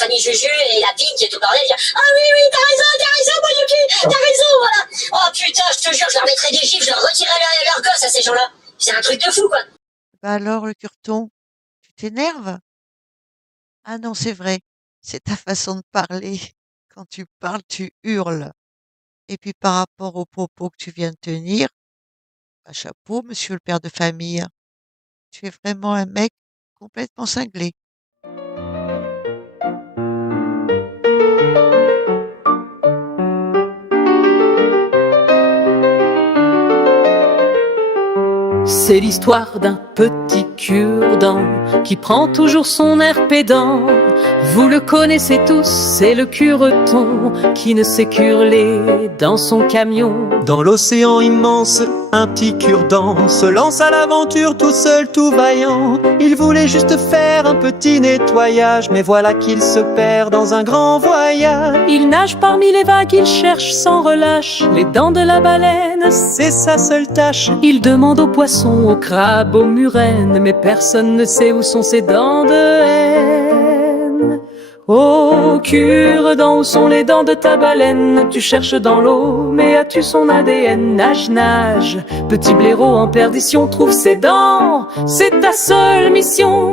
famille Juju et la pique et tout le bordel. Ah oui, oui, t'as raison, mon Yuki, t'as raison, voilà. Oh putain, je te jure, je leur mettrais des gifs, je leur retirerais leur gosse à ces gens-là. C'est un truc de fou, quoi. Bah alors, le curton, tu t'énerves? Ah non, c'est vrai, c'est ta façon de parler. Quand tu parles, tu hurles. Et puis par rapport aux propos que tu viens de tenir, bah, chapeau, monsieur le père de famille. Tu es vraiment un mec complètement cinglé. C'est l'histoire d'un petit cure-dent qui prend toujours son air pédant. Vous le connaissez tous, c'est le cureton qui ne sait qu'hurler dans son camion. Dans l'océan immense, un petit cure-dent se lance à l'aventure tout seul, tout vaillant. Il voulait juste faire un petit nettoyage, mais voilà qu'il se perd dans un grand voyage. Il nage parmi les vagues, il cherche sans relâche les dents de la baleine, C'est sa seule tâche. il demande aux poissons, aux crabes, aux murènes, mais personne ne sait où sont ses dents de haine. Oh, cure-dent, où sont les dents de ta baleine? Tu cherches dans l'eau, mais as-tu son ADN? Nage, nage, petit blaireau en perdition, trouve ses dents, c'est ta seule mission.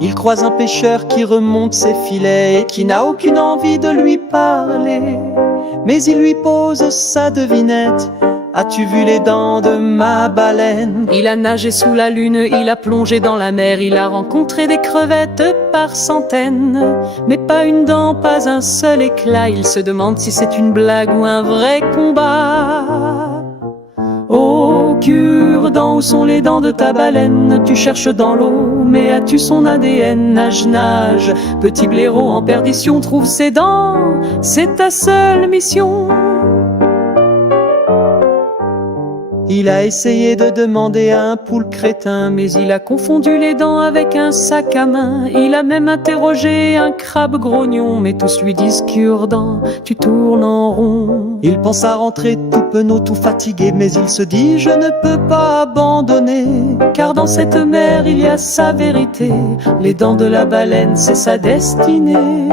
Il croise un pêcheur qui remonte ses filets et qui n'a aucune envie de lui parler. Mais il lui pose sa devinette: as-tu vu les dents de ma baleine? Il a nagé sous la lune, il a plongé dans la mer, il a rencontré des crevettes par centaines, mais pas une dent, pas un seul éclat. Il se demande si c'est une blague ou un vrai combat. Oh, cure-dent, où sont les dents de ta baleine? Tu cherches dans l'eau, mais as-tu son ADN? Nage, nage, petit blaireau en perdition, trouve ses dents, c'est ta seule mission. Il a essayé de demander à un poule crétin, Mais il a confondu les dents avec un sac à main. Il a même interrogé un crabe grognon, mais tous lui disent cure-dent, tu tournes en rond. il pense à rentrer tout penaud, tout fatigué, mais il se dit: je ne peux pas abandonner. Car dans cette mer il y a sa vérité, les dents de la baleine c'est sa destinée.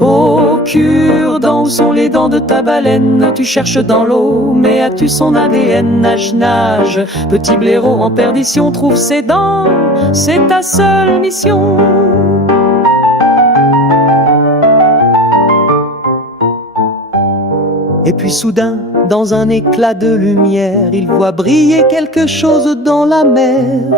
Oh, cure-dent, où sont les dents de ta baleine? Tu cherches dans l'eau, mais as-tu son ADN? Nage, nage, petit blaireau en perdition, trouve ses dents, c'est ta seule mission. Et puis soudain, dans un éclat de lumière, il voit briller quelque chose dans la mer.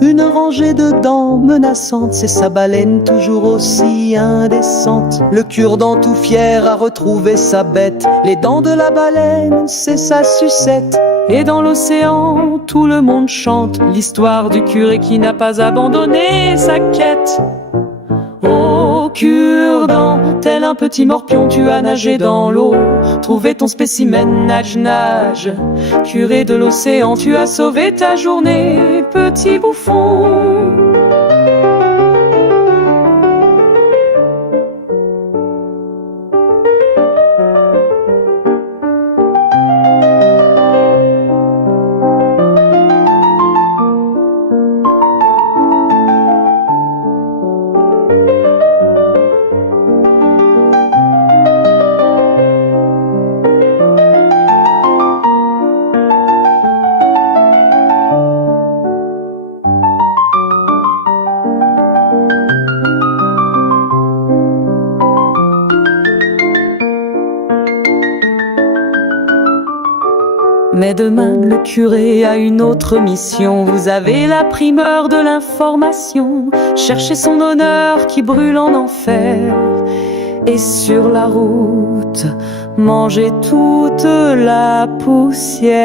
Une rangée de dents menaçantes, c'est sa baleine toujours aussi indécente. Le cure-dent tout fier a retrouvé sa bête. Les dents de la baleine, c'est sa sucette. Et dans l'océan, tout le monde chante l'histoire du curé qui n'a pas abandonné sa quête. Oh, cure-dent, tel un petit morpion, tu as nagé dans l'eau, trouvé ton spécimen, nage, nage. Curé de l'océan, tu as sauvé ta journée, petit bouffon. Mais demain, le curé a une autre mission. Vous avez la primeur de l'information. Cherchez son honneur qui brûle en enfer. Et sur la route, mangez toute la poussière.